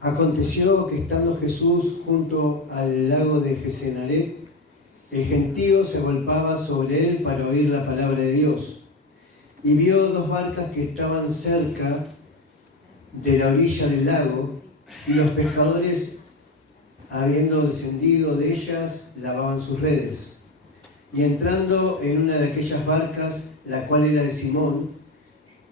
Aconteció que estando Jesús junto al lago de Genesaret, el gentío se agolpaba sobre él para oír la palabra de Dios. Y vio dos barcas que estaban cerca de la orilla del lago, y los pescadores, habiendo descendido de ellas, lavaban sus redes. Y entrando en una de aquellas barcas, la cual era de Simón,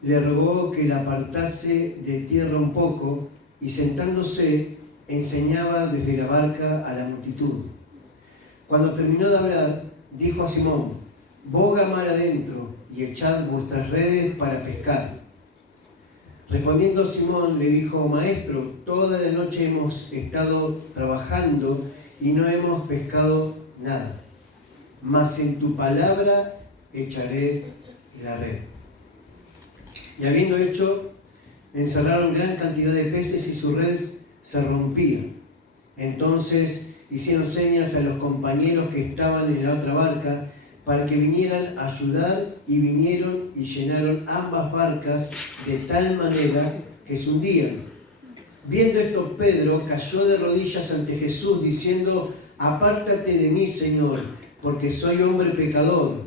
le rogó que la apartase de tierra un poco, y sentándose, enseñaba desde la barca a la multitud. Cuando terminó de hablar, dijo a Simón: boga mar adentro y echad vuestras redes para pescar. Respondiendo Simón le dijo: Maestro, toda la noche hemos estado trabajando y no hemos pescado nada, mas en tu palabra echaré la red. Y habiendo hecho, encerraron gran cantidad de peces y su red se rompía. Entonces hicieron señas a los compañeros que estaban en la otra barca para que vinieran a ayudar, y vinieron y llenaron ambas barcas de tal manera que se hundían. Viendo esto, Pedro cayó de rodillas ante Jesús, diciendo: apártate de mí, Señor, porque soy hombre pecador,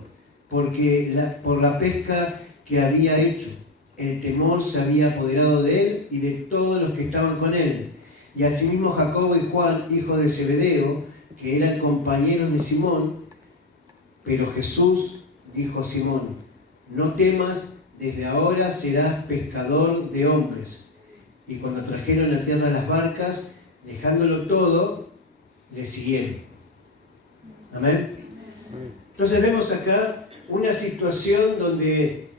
por la pesca que había hecho. El temor se había apoderado de él y de todos los que estaban con él. Y asimismo Jacobo y Juan, hijos de Zebedeo, que eran compañeros de Simón. Pero Jesús dijo a Simón: no temas, desde ahora serás pescador de hombres. Y cuando trajeron a tierra las barcas, dejándolo todo, le siguieron. Amén. Entonces vemos acá una situación donde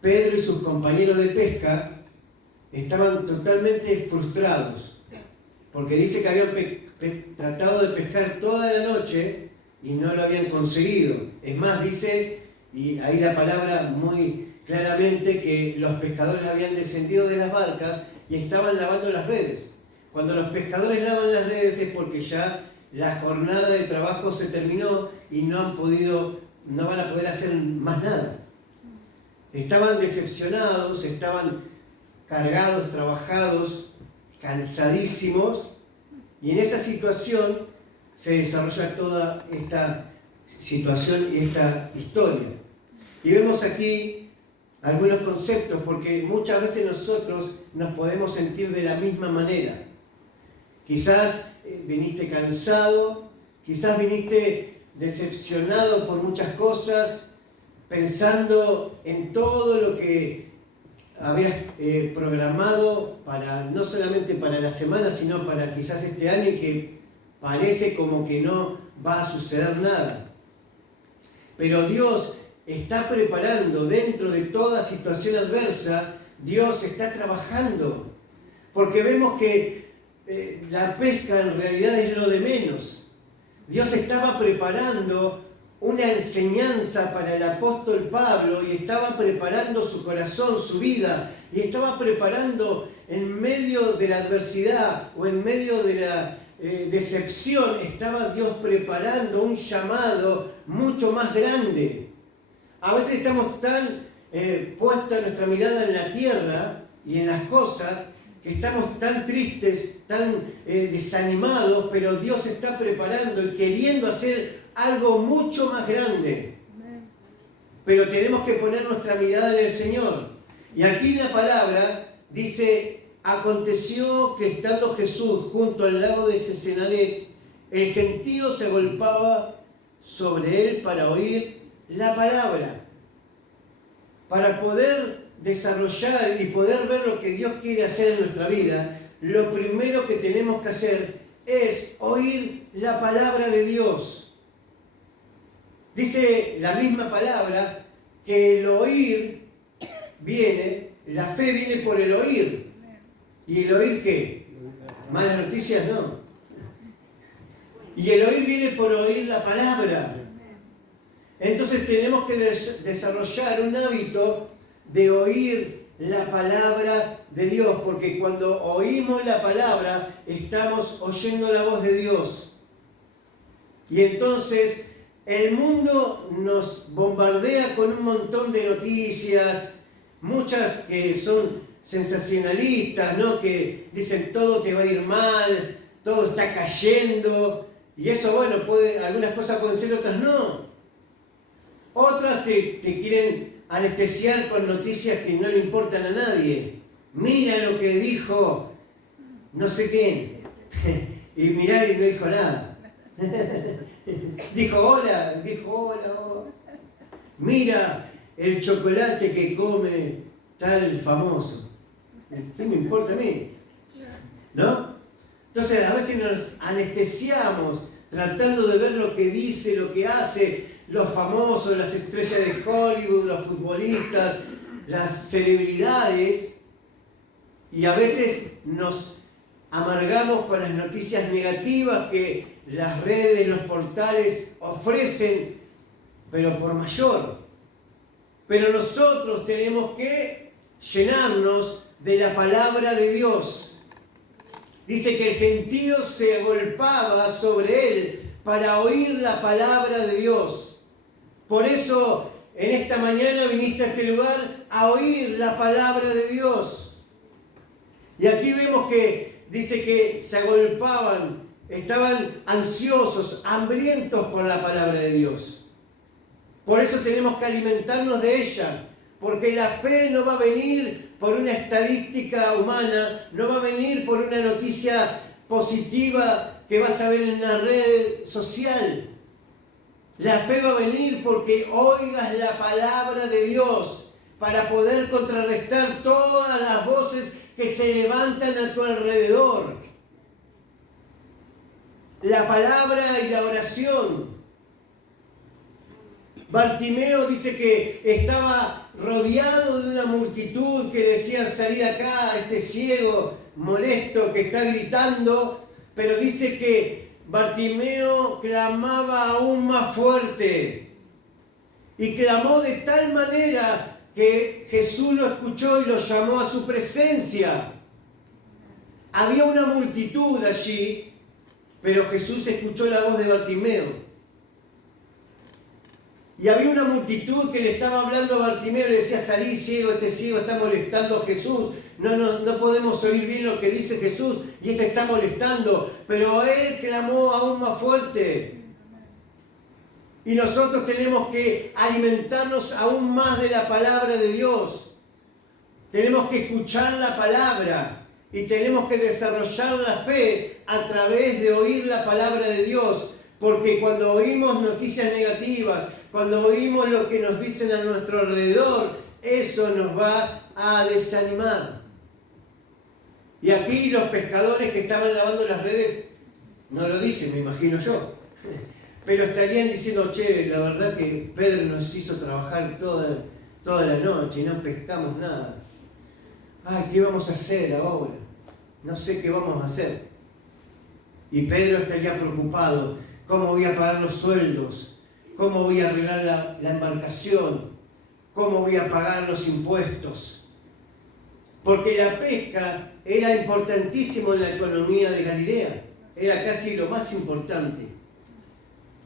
Pedro y sus compañeros de pesca estaban totalmente frustrados, porque dice que habían tratado de pescar toda la noche y no lo habían conseguido. Es más, dice, y ahí la palabra muy claramente, que los pescadores habían descendido de las barcas y estaban lavando las redes. Cuando los pescadores lavan las redes es porque ya la jornada de trabajo se terminó y no van a poder hacer más nada. Estaban decepcionados, estaban cargados, trabajados, cansadísimos, y en esa situación se desarrolla toda esta situación y esta historia. Y vemos aquí algunos conceptos, porque muchas veces nosotros nos podemos sentir de la misma manera. Quizás viniste cansado, quizás viniste decepcionado por muchas cosas, pensando en todo lo que habías programado no solamente para la semana, sino para quizás este año, y que parece como que no va a suceder nada. Pero Dios está preparando dentro de toda situación adversa. Dios está trabajando, porque vemos que la pesca en realidad es lo de menos. Dios estaba preparando una enseñanza para el apóstol Pablo, y estaba preparando su corazón, su vida, y estaba preparando en medio de la adversidad o en medio de la decepción, estaba Dios preparando un llamado mucho más grande. A veces estamos tan puesta nuestra mirada en la tierra y en las cosas, que estamos tan tristes, tan desanimados, pero Dios está preparando y queriendo hacer algo mucho más grande. Pero tenemos que poner nuestra mirada en el Señor. Y aquí la palabra dice: aconteció que estando Jesús junto al lago de Genesaret, el gentío se agolpaba sobre él para oír la palabra. Para poder desarrollar y poder ver lo que Dios quiere hacer en nuestra vida, lo primero que tenemos que hacer es oír la palabra de Dios. Dice la misma palabra que el oír la fe viene por el oír. ¿Y el oír qué? Malas noticias no. Y el oír viene por oír la palabra. Entonces tenemos que desarrollar un hábito de oír la palabra de Dios, porque cuando oímos la palabra estamos oyendo la voz de Dios. Y entonces el mundo nos bombardea con un montón de noticias, muchas que son sensacionalistas, ¿no? Que dicen todo te va a ir mal, todo está cayendo, y eso, bueno, algunas cosas pueden ser, otras no. Otras te quieren anestesiar con noticias que no le importan a nadie. Mira lo que dijo no sé quién. Y mirá y no dijo nada. Dijo hola. Mira el chocolate que come tal famoso. ¿Qué me importa a mí? ¿No? Entonces a veces nos anestesiamos tratando de ver lo que dice, lo que hace los famosos, las estrellas de Hollywood, los futbolistas, las celebridades, y a veces nos amargamos con las noticias negativas que las redes, los portales ofrecen, pero por mayor. Pero nosotros tenemos que llenarnos de la palabra de Dios. Dice que el gentío se agolpaba sobre él para oír la palabra de Dios. Por eso, en esta mañana viniste a este lugar a oír la palabra de Dios. Y aquí vemos que dice que se agolpaban, estaban ansiosos, hambrientos por la palabra de Dios. Por eso tenemos que alimentarnos de ella, porque la fe no va a venir por una estadística humana, no va a venir por una noticia positiva que vas a ver en una red social. La fe va a venir porque oigas la palabra de Dios para poder contrarrestar todas las voces que se levantan a tu alrededor. La palabra y la oración. Bartimeo dice que estaba rodeado de una multitud que le decían salid acá, este ciego molesto que está gritando, pero dice que Bartimeo clamaba aún más fuerte y clamó de tal manera que Jesús lo escuchó y lo llamó a su presencia. Había una multitud allí, pero Jesús escuchó la voz de Bartimeo. Y había una multitud que le estaba hablando a Bartimeo, le decía, salí ciego, este ciego está molestando a Jesús, no podemos oír bien lo que dice Jesús, y este está molestando, pero él clamó aún más fuerte. Y nosotros tenemos que alimentarnos aún más de la palabra de Dios. Tenemos que escuchar la palabra, y tenemos que desarrollar la fe a través de oír la palabra de Dios, porque cuando oímos noticias negativas, cuando oímos lo que nos dicen a nuestro alrededor, eso nos va a desanimar. Y aquí los pescadores que estaban lavando las redes, no lo dicen, me imagino yo, pero estarían diciendo, che, la verdad que Pedro nos hizo trabajar toda la noche y no pescamos nada. Ay, ¿qué vamos a hacer ahora? No sé qué vamos a hacer. Y Pedro estaría preocupado, ¿cómo voy a pagar los sueldos? ¿Cómo voy a arreglar la embarcación? ¿Cómo voy a pagar los impuestos? Porque la pesca era importantísimo en la economía de Galilea. Era casi lo más importante,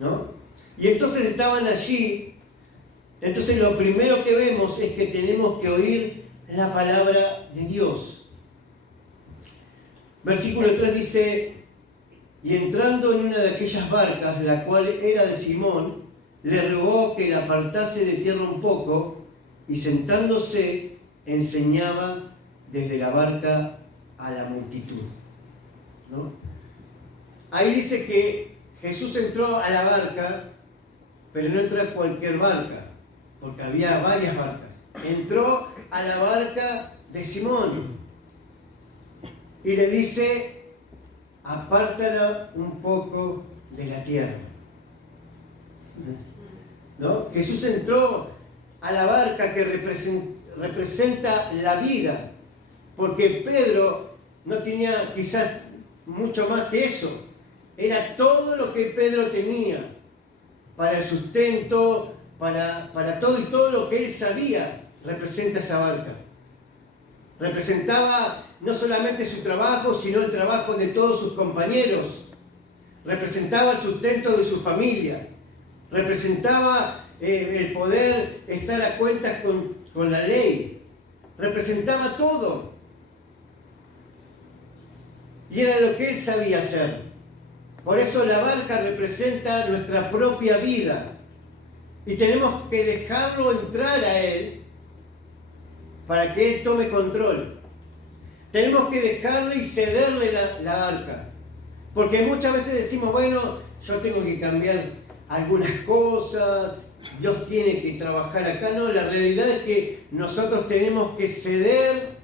¿no? Y entonces estaban allí. Entonces lo primero que vemos es que tenemos que oír la palabra de Dios. Versículo 3 dice, y entrando en una de aquellas barcas, la cual era de Simón, le rogó que la apartase de tierra un poco, y sentándose enseñaba desde la barca a la multitud, ¿no? Ahí dice que Jesús entró a la barca, pero no entró a cualquier barca, porque había varias barcas. Entró a la barca de Simón y le dice, apártala un poco de la tierra, ¿no? Jesús entró a la barca que representa la vida, porque Pedro no tenía quizás mucho más que eso. Era todo lo que Pedro tenía para el sustento, para todo, y todo lo que él sabía representa esa barca. Representaba no solamente su trabajo, sino el trabajo de todos sus compañeros. Representaba el sustento de su familia. Representaba el poder estar a cuentas con la ley. Representaba todo. y era lo que él sabía hacer. Por eso la barca representa nuestra propia vida y tenemos que dejarlo entrar a él para que él tome control. Tenemos que dejarle y cederle la barca, porque muchas veces decimos, bueno, yo tengo que cambiar algunas cosas, Dios tiene que trabajar acá. No, la realidad es que nosotros tenemos que ceder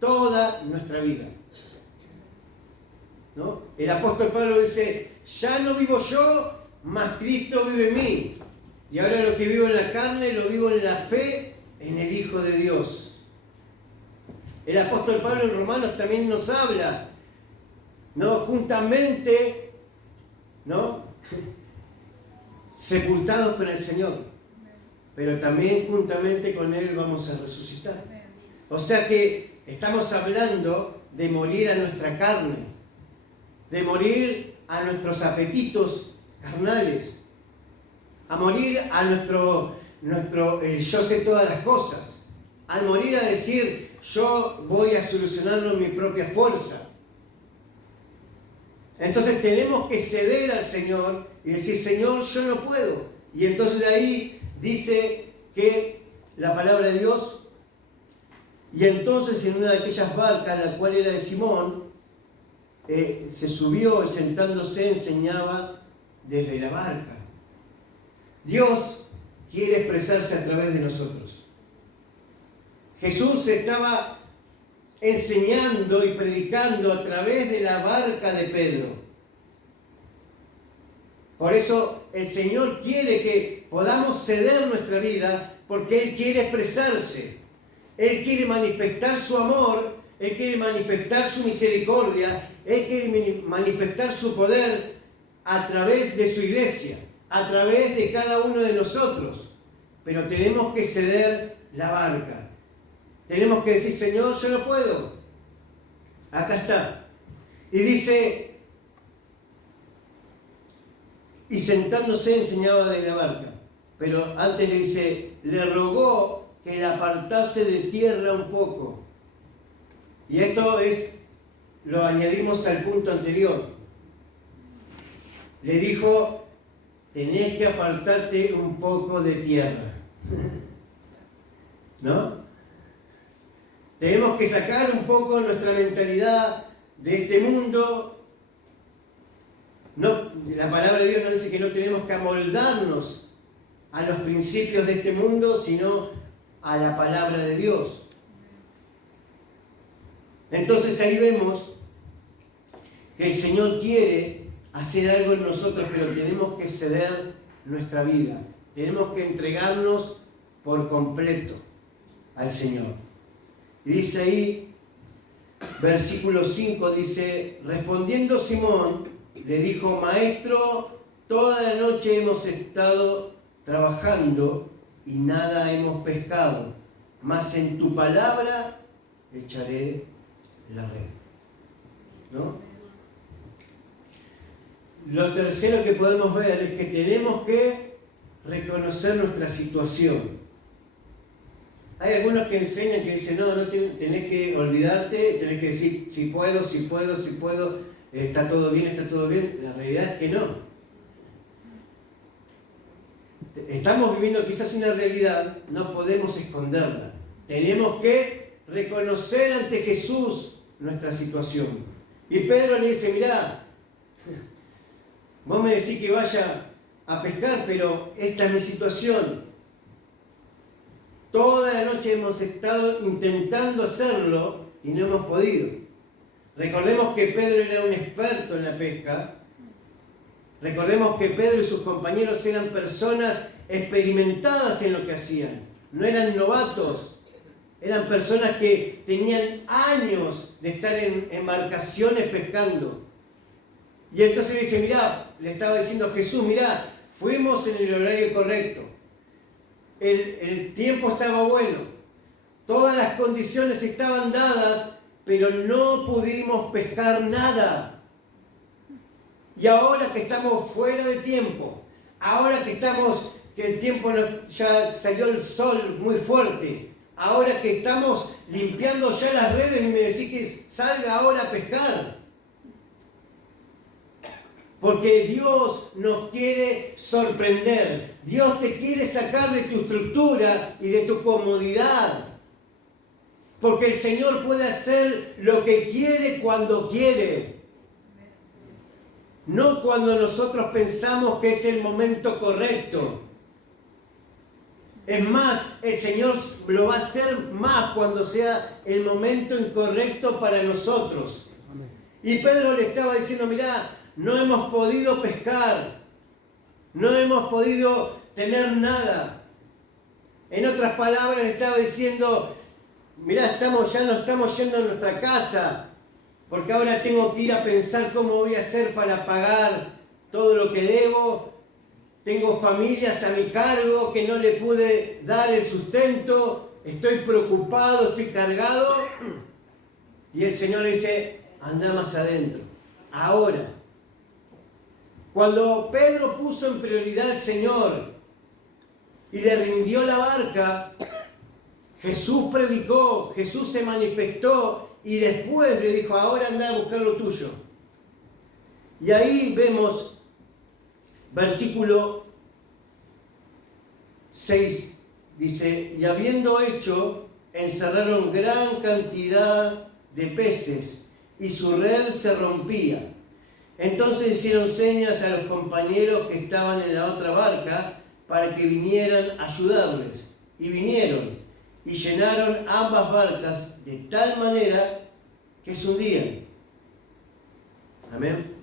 toda nuestra vida, ¿no? El apóstol Pablo dice, ya no vivo yo, mas Cristo vive en mí. Y ahora lo que vivo en la carne, lo vivo en la fe en el Hijo de Dios. El apóstol Pablo en Romanos también nos habla, ¿no? Juntamente, ¿no? Sepultados con el Señor, pero también juntamente con Él vamos a resucitar. O sea que estamos hablando de morir a nuestra carne, de morir a nuestros apetitos carnales, a morir a nuestro yo sé todas las cosas, al morir a decir yo voy a solucionarlo en mi propia fuerza. Entonces tenemos que ceder al Señor y decir, Señor, yo no puedo. Y entonces ahí dice que la palabra de Dios, y entonces en una de aquellas barcas, la cual era de Simón, se subió y sentándose enseñaba desde la barca. Dios quiere expresarse a través de nosotros. Jesús estaba enseñando y predicando a través de la barca de Pedro. Por eso el Señor quiere que podamos ceder nuestra vida, porque Él quiere expresarse. Él quiere manifestar su amor, Él quiere manifestar su misericordia, Él quiere manifestar su poder a través de su iglesia, a través de cada uno de nosotros. Pero tenemos que ceder la barca. Tenemos que decir, Señor, yo no puedo. Acá está. Y dice, y sentándose enseñaba de la barca. Pero antes le dice, le rogó que la apartase de tierra un poco. Y esto lo añadimos al punto anterior. Le dijo, tenés que apartarte un poco de tierra. ¿No? Tenemos que sacar un poco nuestra mentalidad de este mundo. No, la palabra de Dios nos dice que no tenemos que amoldarnos a los principios de este mundo, sino a la palabra de Dios. Entonces ahí vemos que el Señor quiere hacer algo en nosotros, pero tenemos que ceder nuestra vida. Tenemos que entregarnos por completo al Señor. Y dice ahí, versículo 5, dice, respondiendo Simón, le dijo, Maestro, toda la noche hemos estado trabajando y nada hemos pescado, mas en tu palabra echaré la red. ¿No? Lo tercero que podemos ver es que tenemos que reconocer nuestra situación. Hay algunos que enseñan que dicen, no tenés que olvidarte, tenés que decir, si puedo, está todo bien. La realidad es que no. Estamos viviendo quizás una realidad, no podemos esconderla. Tenemos que reconocer ante Jesús nuestra situación. Y Pedro le dice, mirá, vos me decís que vaya a pescar, pero esta es mi situación. Toda la noche hemos estado intentando hacerlo y no hemos podido. Recordemos que Pedro era un experto en la pesca. Recordemos que Pedro y sus compañeros eran personas experimentadas en lo que hacían. No eran novatos. Eran personas que tenían años de estar en embarcaciones pescando. Y entonces dice, mirá, le estaba diciendo a Jesús, mirá, fuimos en el horario correcto. El tiempo estaba bueno, todas las condiciones estaban dadas, pero no pudimos pescar nada. Y ahora que estamos fuera de tiempo, ahora que el tiempo ya salió el sol muy fuerte, ahora que estamos limpiando ya las redes y me decís que salga ahora a pescar, Porque Dios nos quiere sorprender. Dios te quiere sacar de tu estructura y de tu comodidad. Porque el Señor puede hacer lo que quiere cuando quiere. No cuando nosotros pensamos que es el momento correcto. Es más, el Señor lo va a hacer más cuando sea el momento incorrecto para nosotros. Y Pedro le estaba diciendo, mirá, no hemos podido pescar, no hemos podido tener nada. En otras palabras le estaba diciendo, mirá, ya no estamos yendo a nuestra casa, porque ahora tengo que ir a pensar cómo voy a hacer para pagar todo lo que debo. Tengo familias a mi cargo que no le pude dar el sustento, estoy preocupado, estoy cargado. Y el Señor le dice, anda más adentro, ahora. Cuando Pedro puso en prioridad al Señor y le rindió la barca, Jesús predicó, Jesús se manifestó y después le dijo, ahora anda a buscar lo tuyo. Y ahí vemos versículo 6, dice, y habiendo hecho, encerraron gran cantidad de peces y su red se rompía. Entonces hicieron señas a los compañeros que estaban en la otra barca para que vinieran a ayudarles. Y vinieron y llenaron ambas barcas de tal manera que se hundían. Amén.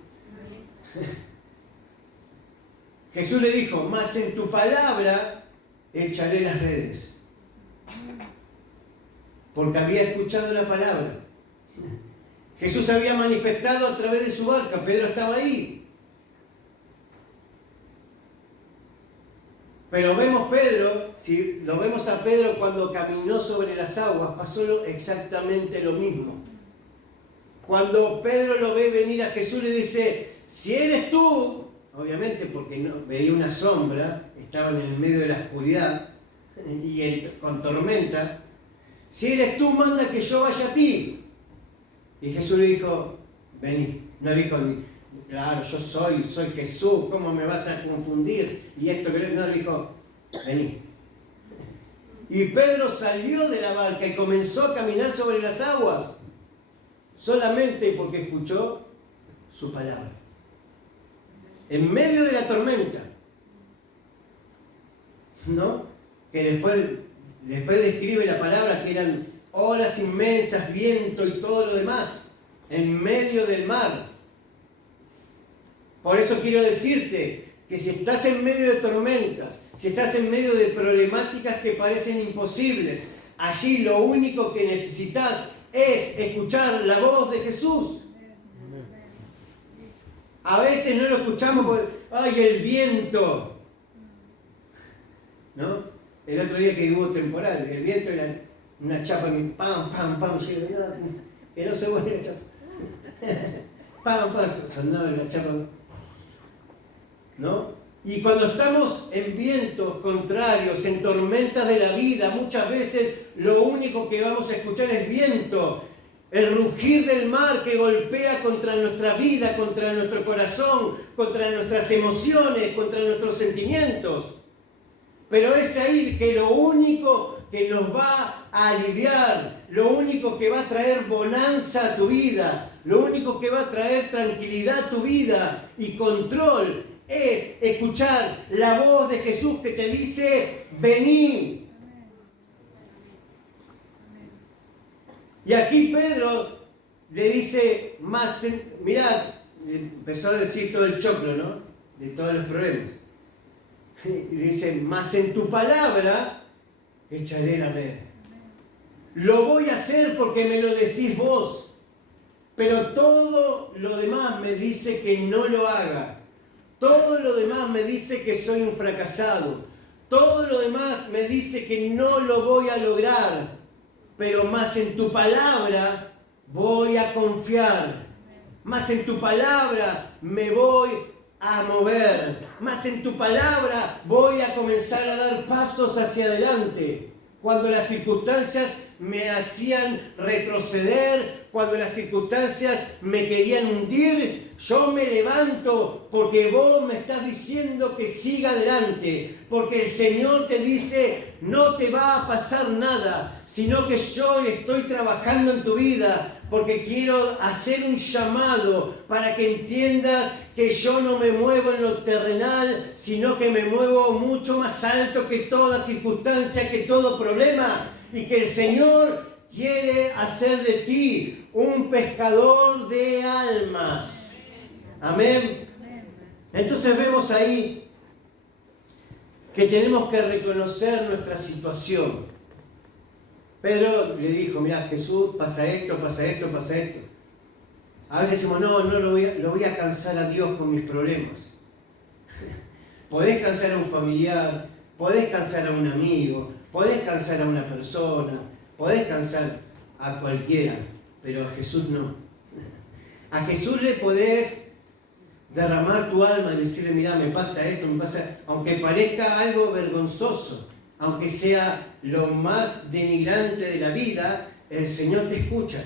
Jesús le dijo, mas en tu palabra echaré las redes. Porque había escuchado la palabra. Jesús había manifestado a través de su barca, Pedro estaba ahí. Pero vemos Pedro, si lo vemos a Pedro cuando caminó sobre las aguas, pasó exactamente lo mismo. Cuando Pedro lo ve venir a Jesús le dice, si eres tú, obviamente porque no, veía una sombra, estaban en el medio de la oscuridad y con tormenta, si eres tú, manda que yo vaya a ti. Y Jesús le dijo, vení. No le dijo, claro, yo soy Jesús, ¿cómo me vas a confundir? Y esto que no, le dijo, vení. Y Pedro salió de la barca y comenzó a caminar sobre las aguas, solamente porque escuchó su palabra. En medio de la tormenta, ¿no? Que después describe la palabra que eran olas inmensas, viento y todo lo demás, en medio del mar. Por eso quiero decirte que si estás en medio de tormentas, si estás en medio de problemáticas que parecen imposibles, allí lo único que necesitas es escuchar la voz de Jesús. A veces no lo escuchamos porque, ¡ay, el viento! ¿No? El otro día que hubo temporal, el viento era una chapa, pam, pam, pam, que no se vuelve la chapa. Pam, pam, sonaba la chapa. ¿No? Y cuando estamos en vientos contrarios, en tormentas de la vida, muchas veces lo único que vamos a escuchar es viento. El rugir del mar que golpea contra nuestra vida, contra nuestro corazón, contra nuestras emociones, contra nuestros sentimientos. Pero es ahí que lo único que nos va a aliviar, lo único que va a traer bonanza a tu vida, lo único que va a traer tranquilidad a tu vida y control, es escuchar la voz de Jesús que te dice, vení. Y aquí Pedro le dice, mirad, empezó a decir todo el choclo, ¿no? De todos los problemas. Y le dice, mas en tu palabra echaré la red. Lo voy a hacer porque me lo decís vos. Pero todo lo demás me dice que no lo haga. Todo lo demás me dice que soy un fracasado. Todo lo demás me dice que no lo voy a lograr. Pero más en tu palabra voy a confiar. Más en tu palabra me voy a mover. Más en tu palabra voy a comenzar a dar pasos hacia adelante. Cuando las circunstancias me hacían retroceder, cuando las circunstancias me querían hundir, yo me levanto porque vos me estás diciendo que siga adelante, porque el Señor te dice, no te va a pasar nada, sino que yo estoy trabajando en tu vida, porque quiero hacer un llamado para que entiendas que yo no me muevo en lo terrenal, sino que me muevo mucho más alto que toda circunstancia, que todo problema, y que el Señor quiere hacer de ti un pescador de almas. Amén. Entonces vemos ahí que tenemos que reconocer nuestra situación. Pedro le dijo, mira, Jesús, pasa esto, pasa esto, pasa esto. A veces decimos, no lo voy a cansar a Dios con mis problemas. Podés cansar a un familiar, podés cansar a un amigo, podés cansar a una persona, podés cansar a cualquiera, pero a Jesús no. A Jesús le podés derramar tu alma y decirle, mira, me pasa esto, me pasa, aunque parezca algo vergonzoso, aunque sea lo más denigrante de la vida, el Señor te escucha.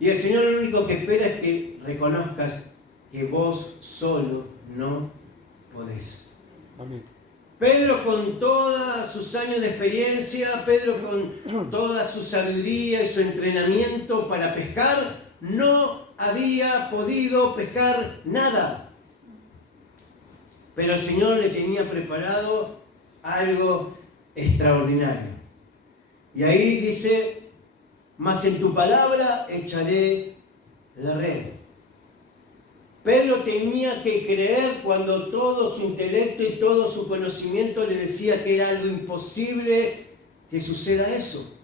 Y el Señor lo único que espera es que reconozcas que vos solo no podés. Amén. Pedro, con todos sus años de experiencia, Pedro con toda su sabiduría y su entrenamiento para pescar, no había podido pescar nada. Pero el Señor le tenía preparado algo extraordinario. Y ahí dice, mas en tu palabra echaré la red. Pedro tenía que creer cuando todo su intelecto y todo su conocimiento le decía que era algo imposible que suceda eso.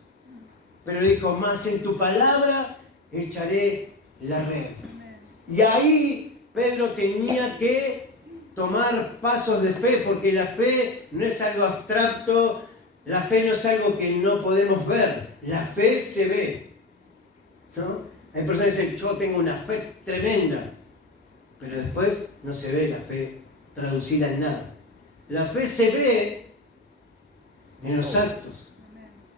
Pero dijo, mas en tu palabra echaré la red. Y ahí Pedro tenía que tomar pasos de fe, porque la fe no es algo abstracto, la fe no es algo que no podemos ver, la fe se ve, ¿no? Hay personas que dicen, yo tengo una fe tremenda, pero después no se ve la fe traducida en nada. La fe se ve en los actos.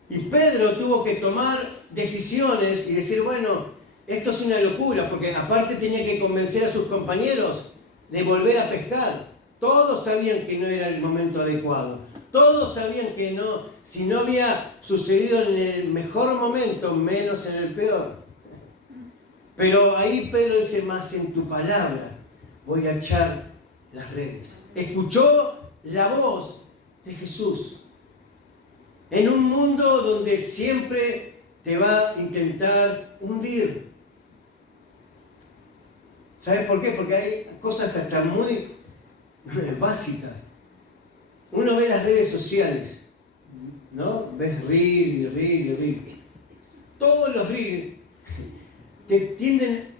Y Pedro tuvo que tomar decisiones y decir, bueno, esto es una locura, porque aparte tenía que convencer a sus compañeros de volver a pescar. Todos sabían que no era el momento adecuado. Todos sabían que no, si no había sucedido en el mejor momento, menos en el peor. Pero ahí Pedro dice, más en tu palabra voy a echar las redes. Escuchó la voz de Jesús. En un mundo donde siempre te va a intentar hundir. ¿Sabes por qué? Porque hay cosas hasta muy básicas. Uno ve las redes sociales, ¿no? Ves reel. Todos los reels te tienden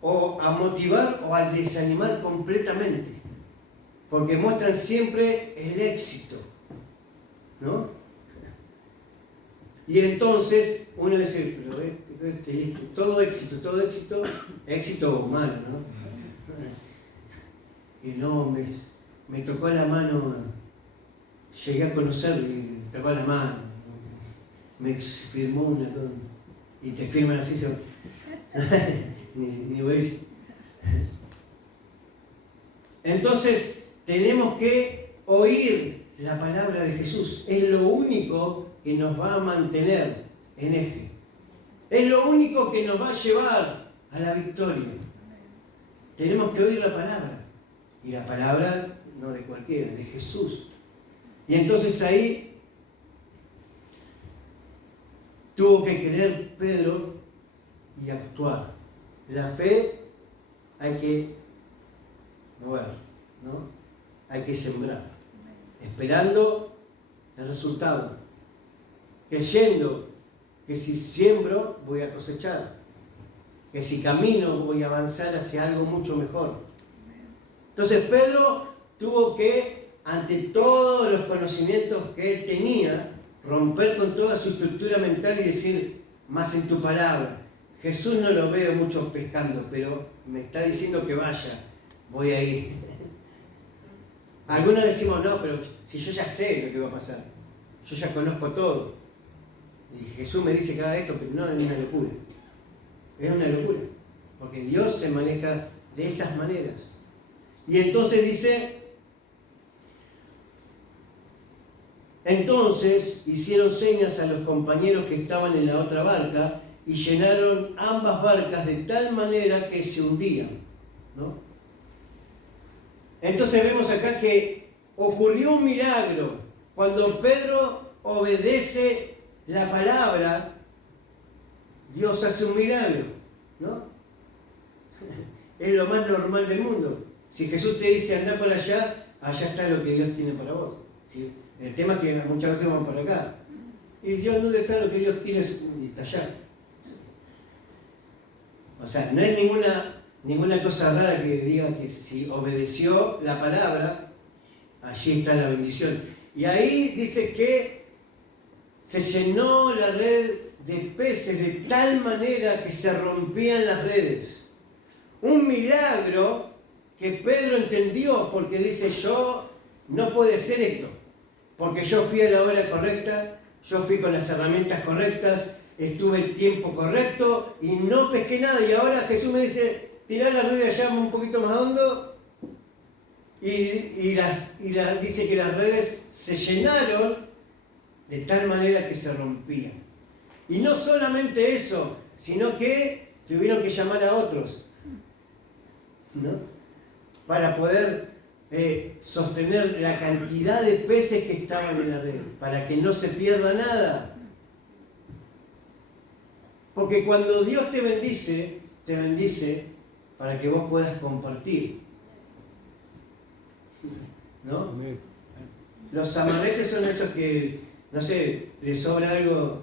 o a motivar o a desanimar completamente, porque muestran siempre el éxito, ¿no? Y entonces uno dice, pero todo éxito humano, ¿no? Que no, me tocó la mano, llegué a conocerlo y me tocó la mano, me firmó una cosa, y te firman así, ni voy a decir. Entonces tenemos que oír la palabra de Jesús, es lo único que nos va a mantener en eje, es lo único que nos va a llevar a la victoria. Tenemos que oír la palabra, y la palabra no de cualquiera, de Jesús. Y entonces ahí tuvo que creer Pedro y actuar. La fe hay que mover, ¿no? Hay que sembrar, esperando el resultado, creyendo que si siembro voy a cosechar, que si camino voy a avanzar hacia algo mucho mejor. Entonces Pedro tuvo que, ante todos los conocimientos que él tenía, romper con toda su estructura mental y decir, más en tu palabra. Jesús no lo veo muchos pescando, pero me está diciendo que vaya, voy a ir. Algunos decimos, no, pero si yo ya sé lo que va a pasar, yo ya conozco todo. Y Jesús me dice que haga esto, pero no, es una locura. Es una locura. Porque Dios se maneja de esas maneras. Y entonces dice, entonces hicieron señas a los compañeros que estaban en la otra barca y llenaron ambas barcas de tal manera que se hundían, ¿no? Entonces vemos acá que ocurrió un milagro. Cuando Pedro obedece la palabra, Dios hace un milagro, ¿no? Es lo más normal del mundo. Si Jesús te dice anda para allá, allá está lo que Dios tiene para vos. ¿Sí? El tema es que muchas veces vamos para acá. Y Dios no deja lo que Dios quiere y está allá. O sea, no es ninguna cosa rara que diga que si obedeció la palabra, allí está la bendición. Y ahí dice que se llenó la red de peces de tal manera que se rompían las redes. Un milagro que Pedro entendió, porque dice, yo no puede ser esto, porque yo fui a la hora correcta, yo fui con las herramientas correctas, estuve el tiempo correcto y no pesqué nada. Y ahora Jesús me dice, tirá la red allá un poquito más hondo. Y dice que las redes se llenaron de tal manera que se rompían. Y no solamente eso, sino que tuvieron que llamar a otros, ¿no? Para poder sostener la cantidad de peces que estaban en la red, para que no se pierda nada. Porque cuando Dios te bendice para que vos puedas compartir, ¿no? Los amaretes son esos que, no sé, le sobra algo,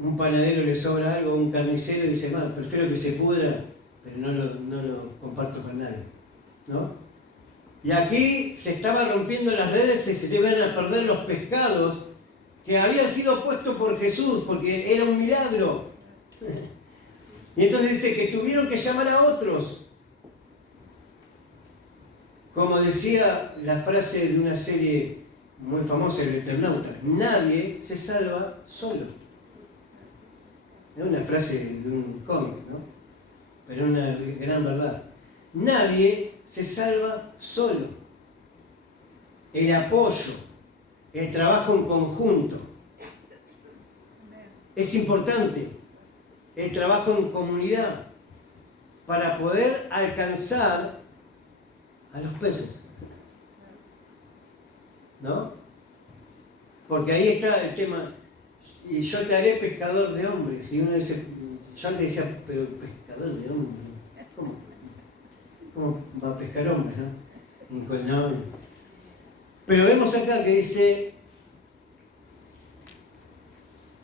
un panadero le sobra algo, un carnicero y dice, prefiero que se pudra, pero no lo comparto con nadie, ¿no? Y aquí se estaban rompiendo las redes y se iban a perder los pescados que habían sido puestos por Jesús, porque era un milagro. Y entonces dice que tuvieron que llamar a otros. Como decía la frase de una serie muy famosa, El Eternauta, nadie se salva solo. Es una frase de un cómic, ¿no? Pero es una gran verdad. Nadie se salva solo. El apoyo, el trabajo en conjunto. Es importante. El trabajo en comunidad para poder alcanzar a los peces, ¿no? Porque ahí está el tema, y yo te haré pescador de hombres. Y uno dice, yo le decía, pero pescador de hombres, ¿cómo va a pescar hombres, no? No. Pero vemos acá que dice,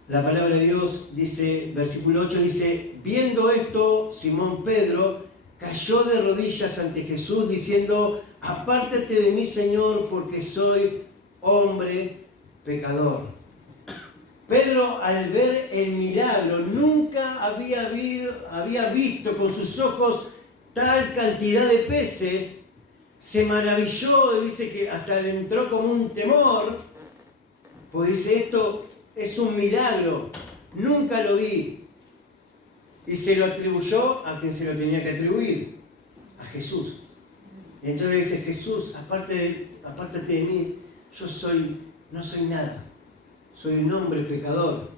la palabra de Dios dice, versículo 8 dice, viendo esto, Simón Pedro cayó de rodillas ante Jesús diciendo, apártate de mí, Señor, porque soy hombre pecador. Pedro, al ver el milagro, nunca había visto con sus ojos tal cantidad de peces, se maravilló y dice que hasta le entró como un temor, pues dice, esto es un milagro, nunca lo vi. Y se lo atribuyó a quien se lo tenía que atribuir, a Jesús. Y entonces dice, Jesús, apártate de mí, no soy nada, soy un hombre pecador.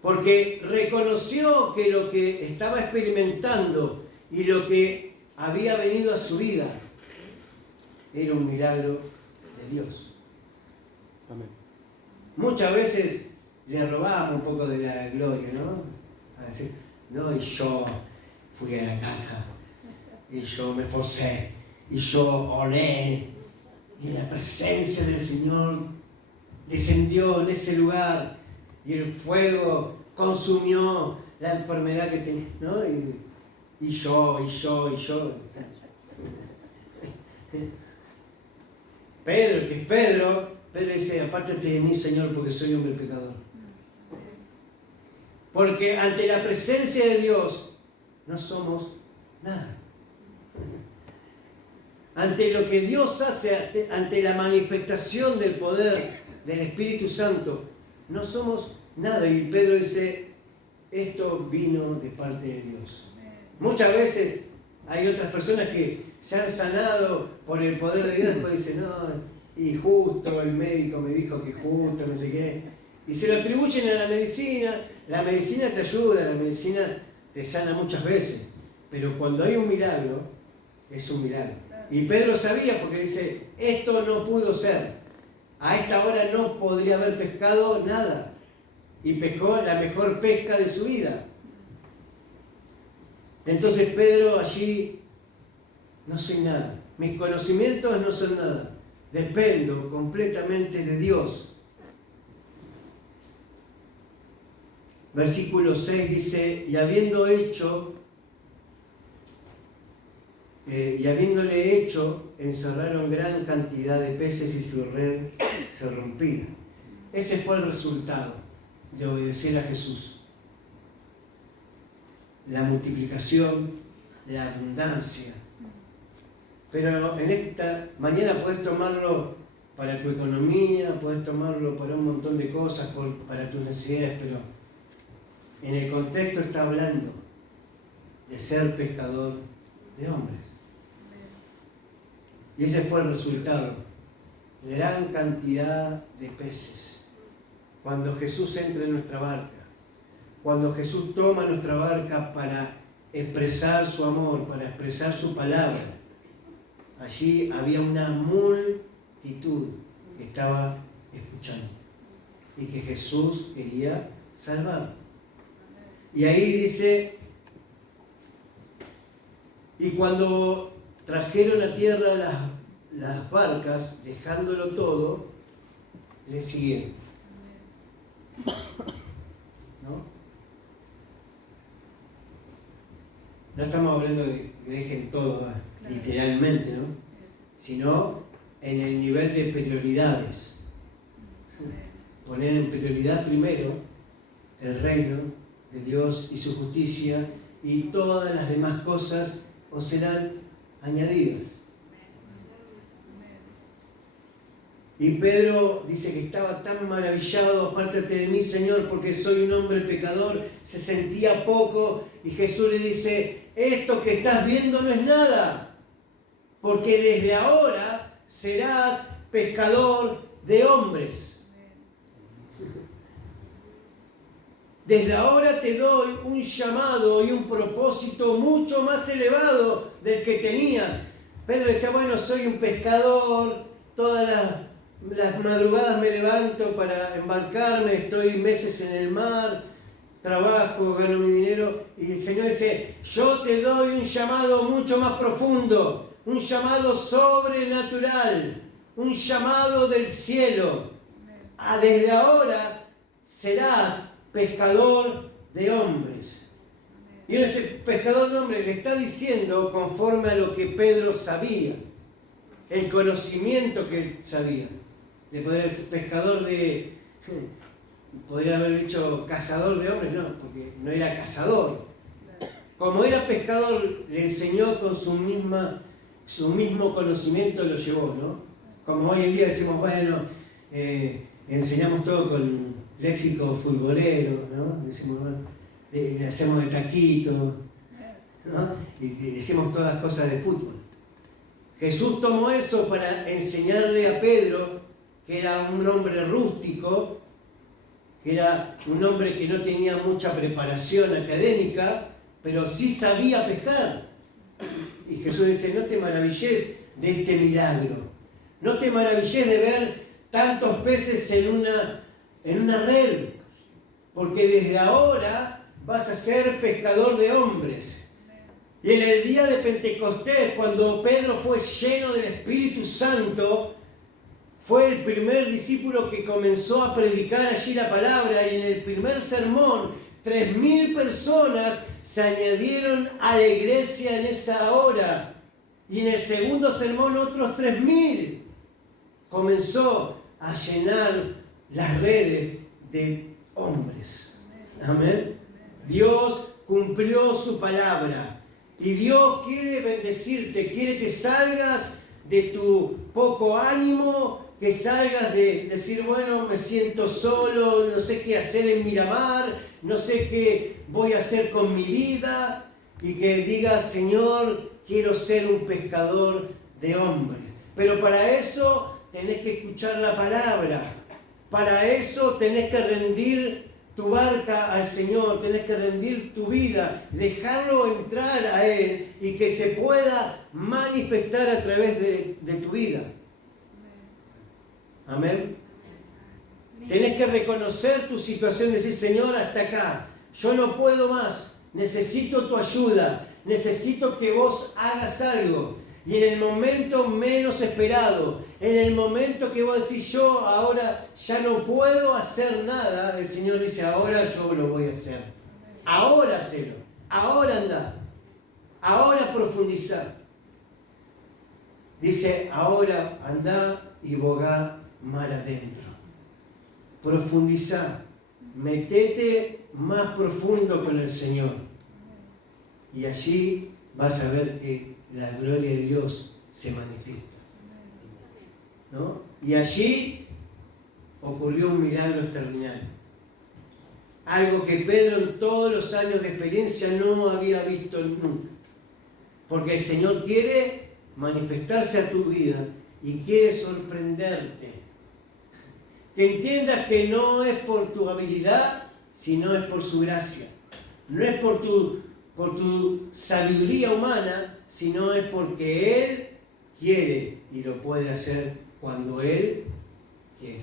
Porque reconoció que lo que estaba experimentando y lo que había venido a su vida era un milagro de Dios. Amén. Muchas veces le robamos un poco de la gloria, ¿no? A decir, no, y yo fui a la casa, y yo me esforcé, y yo oré, y la presencia del Señor descendió en ese lugar, y el fuego consumió la enfermedad que tenía, ¿no? Y yo. Pedro, que es Pedro dice, apártate de mí, Señor, porque soy hombre pecador. Porque ante la presencia de Dios no somos nada. Ante lo que Dios hace, ante la manifestación del poder del Espíritu Santo, no somos nada. Y Pedro dice, esto vino de parte de Dios. Muchas veces hay otras personas que se han sanado por el poder de Dios, después dicen, no, y justo el médico me dijo que justo, no sé qué. Y se lo atribuyen a la medicina te ayuda, la medicina te sana muchas veces, pero cuando hay un milagro, es un milagro. Y Pedro sabía, porque dice, esto no pudo ser, a esta hora no podría haber pescado nada, y pescó la mejor pesca de su vida. Entonces Pedro allí, no soy nada, mis conocimientos no son nada, dependo completamente de Dios. Versículo 6 dice, y habiéndole hecho, encerraron gran cantidad de peces y su red se rompía. Ese fue el resultado de obedecer a Jesús. La multiplicación, la abundancia. Pero en esta mañana podés tomarlo para tu economía, podés tomarlo para un montón de cosas, para tus necesidades, pero en el contexto está hablando de ser pescador de hombres. Y ese fue el resultado. Gran cantidad de peces. Cuando Jesús entra en nuestra barca, cuando Jesús toma nuestra barca para expresar su amor, para expresar su palabra, allí había una multitud que estaba escuchando y que Jesús quería salvar. Y ahí dice, y cuando trajeron a tierra las barcas, dejándolo todo, le siguieron. ¿No? No estamos hablando de que dejen todo literalmente, ¿no? Sino en el nivel de prioridades. Poner en prioridad primero el reino de Dios y su justicia, y todas las demás cosas os serán añadidas. Y Pedro dice que estaba tan maravillado, apártate de mí, Señor, porque soy un hombre pecador, se sentía poco, y Jesús le dice, esto que estás viendo no es nada, porque desde ahora serás pescador de hombres. Desde ahora te doy un llamado y un propósito mucho más elevado del que tenías. Pedro decía, bueno, soy un pescador, todas las madrugadas me levanto para embarcarme, estoy meses en el mar, trabajo, gano mi dinero. Y el Señor dice, yo te doy un llamado mucho más profundo, un llamado sobrenatural, un llamado del cielo. Desde ahora serás pescador de hombres. Y ese pescador de hombres le está diciendo conforme a lo que Pedro sabía, el conocimiento que él sabía. Le podría decir pescador de, podría haber dicho cazador de hombres, no, porque no era cazador. Como era pescador, le enseñó con su mismo conocimiento, lo llevó, ¿no? Como hoy en día decimos, bueno, enseñamos todo con léxico futbolero, ¿no? Decimos, bueno, le hacemos de taquito, ¿no? Y decimos todas cosas de fútbol. Jesús tomó eso para enseñarle a Pedro, que era un hombre rústico, que era un hombre que no tenía mucha preparación académica, pero sí sabía pescar. Y Jesús dice, no te maravilles de este milagro, no te maravilles de ver tantos peces en una red, porque desde ahora vas a ser pescador de hombres. Y en el día de Pentecostés, cuando Pedro fue lleno del Espíritu Santo, fue el primer discípulo que comenzó a predicar allí la palabra, y en el primer sermón 3.000 personas se añadieron a la iglesia en esa hora, y en el segundo sermón otros 3.000. Comenzó a llenar las redes de hombres. Amén. Dios cumplió su palabra. Y Dios quiere bendecirte, quiere que salgas de tu poco ánimo, que salgas de decir, bueno, me siento solo, no sé qué hacer en Miramar, no sé qué voy a hacer con mi vida, y que digas, Señor, quiero ser un pescador de hombres. Pero para eso tenés que escuchar la palabra, para eso tenés que rendir tu barca al Señor, tenés que rendir tu vida, dejarlo entrar a Él y que se pueda manifestar a través de tu vida. Amén. Tenés que reconocer tu situación y decir, Señor, hasta acá, yo no puedo más, necesito tu ayuda, necesito que vos hagas algo. Y en el momento menos esperado, en el momento que vos decís, yo ahora ya no puedo hacer nada, el Señor dice, ahora yo lo voy a hacer. Ahora hacelo, ahora anda, ahora profundizá. Dice, ahora anda y bogá mar adentro. Profundizá, metete más profundo con el Señor. Y allí vas a ver que la gloria de Dios se manifiesta, ¿no? Y allí ocurrió un milagro extraordinario. Algo que Pedro en todos los años de experiencia no había visto nunca. Porque el Señor quiere manifestarse a tu vida y quiere sorprenderte. Que entiendas que no es por tu habilidad, sino es por su gracia. No es por tu sabiduría humana, sino es porque Él quiere y lo puede hacer cuando Él quiere.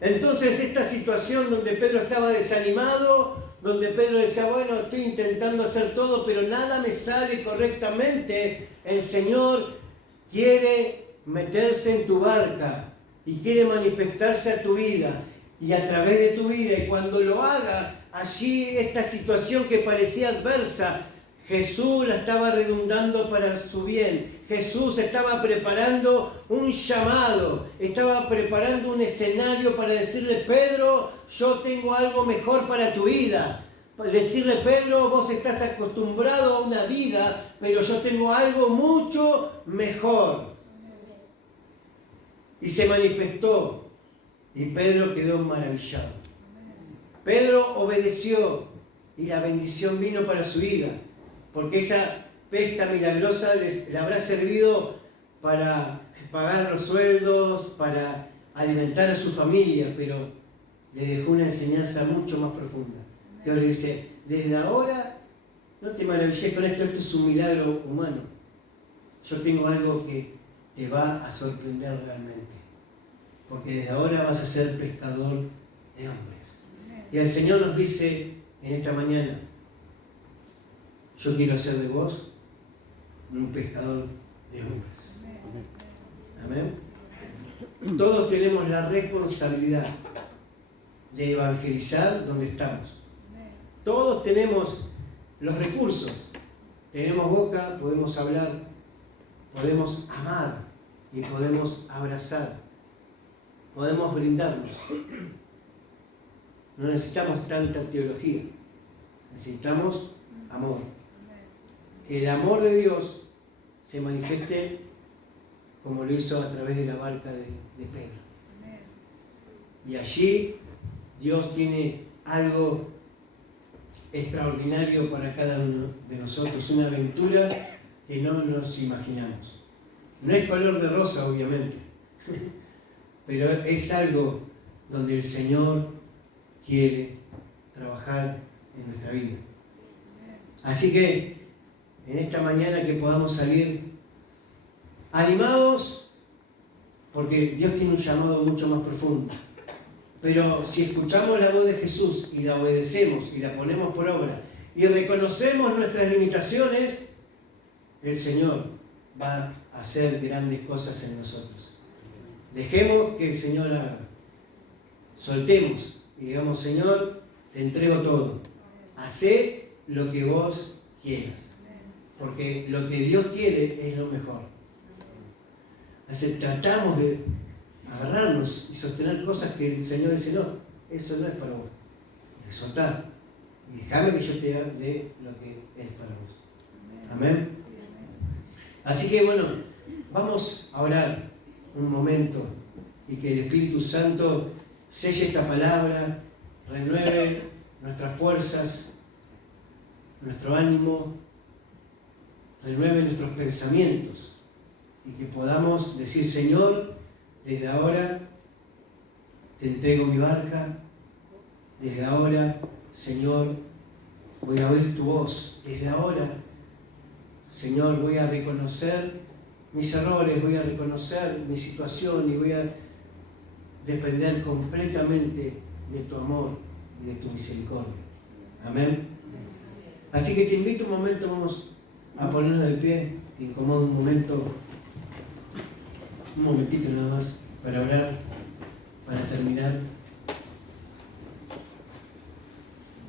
Entonces esta situación donde Pedro estaba desanimado, donde Pedro decía, bueno, estoy intentando hacer todo, pero nada me sale correctamente, el Señor quiere meterse en tu barca y quiere manifestarse a tu vida y a través de tu vida, y cuando lo haga, allí esta situación que parecía adversa, Jesús la estaba redundando para su bien. Jesús estaba preparando un llamado, estaba preparando un escenario para decirle, Pedro, yo tengo algo mejor para tu vida. Para decirle, Pedro, vos estás acostumbrado a una vida, pero yo tengo algo mucho mejor. Y se manifestó, y Pedro quedó maravillado. Pedro obedeció y la bendición vino para su vida, porque esa pesca milagrosa le habrá servido para pagar los sueldos, para alimentar a su familia, pero le dejó una enseñanza mucho más profunda. Dios le dice, desde ahora no te maravilles con esto, esto es un milagro humano. Yo tengo algo que te va a sorprender realmente, porque desde ahora vas a ser pescador de hombres. Y el Señor nos dice en esta mañana, yo quiero hacer de vos un pescador de hombres. Amén. Todos tenemos la responsabilidad de evangelizar donde estamos. Todos tenemos los recursos. Tenemos boca, podemos hablar, podemos amar y podemos abrazar. Podemos brindarnos. No necesitamos tanta teología, necesitamos amor. Que el amor de Dios se manifieste como lo hizo a través de la barca de Pedro. Y allí Dios tiene algo extraordinario para cada uno de nosotros, una aventura que no nos imaginamos. No es color de rosa, obviamente, pero es algo donde el Señor quiere trabajar en nuestra vida. Así que en esta mañana que podamos salir animados, porque Dios tiene un llamado mucho más profundo. Pero si escuchamos la voz de Jesús y la obedecemos y la ponemos por obra y reconocemos nuestras limitaciones, el Señor va a hacer grandes cosas en nosotros. Dejemos que el Señor haga. Soltemos y digamos, Señor, te entrego todo. Hacé lo que vos quieras. Porque lo que Dios quiere es lo mejor. Así tratamos de agarrarnos y sostener cosas que el Señor dice, no, eso no es para vos. De soltar. Y déjame que yo te dé lo que es para vos. Amén. Así que bueno, vamos a orar un momento y que el Espíritu Santo selle esta palabra, renueve nuestras fuerzas, nuestro ánimo, renueve nuestros pensamientos y que podamos decir: Señor, desde ahora te entrego mi barca, desde ahora, Señor, voy a oír tu voz, desde ahora, Señor, voy a reconocer mis errores, voy a reconocer mi situación y voy a depender completamente de tu amor y de tu misericordia. Amén. Así que te invito un momento, vamos a ponernos de pie, te incomodo un momento, un momentito nada más, para orar, para terminar.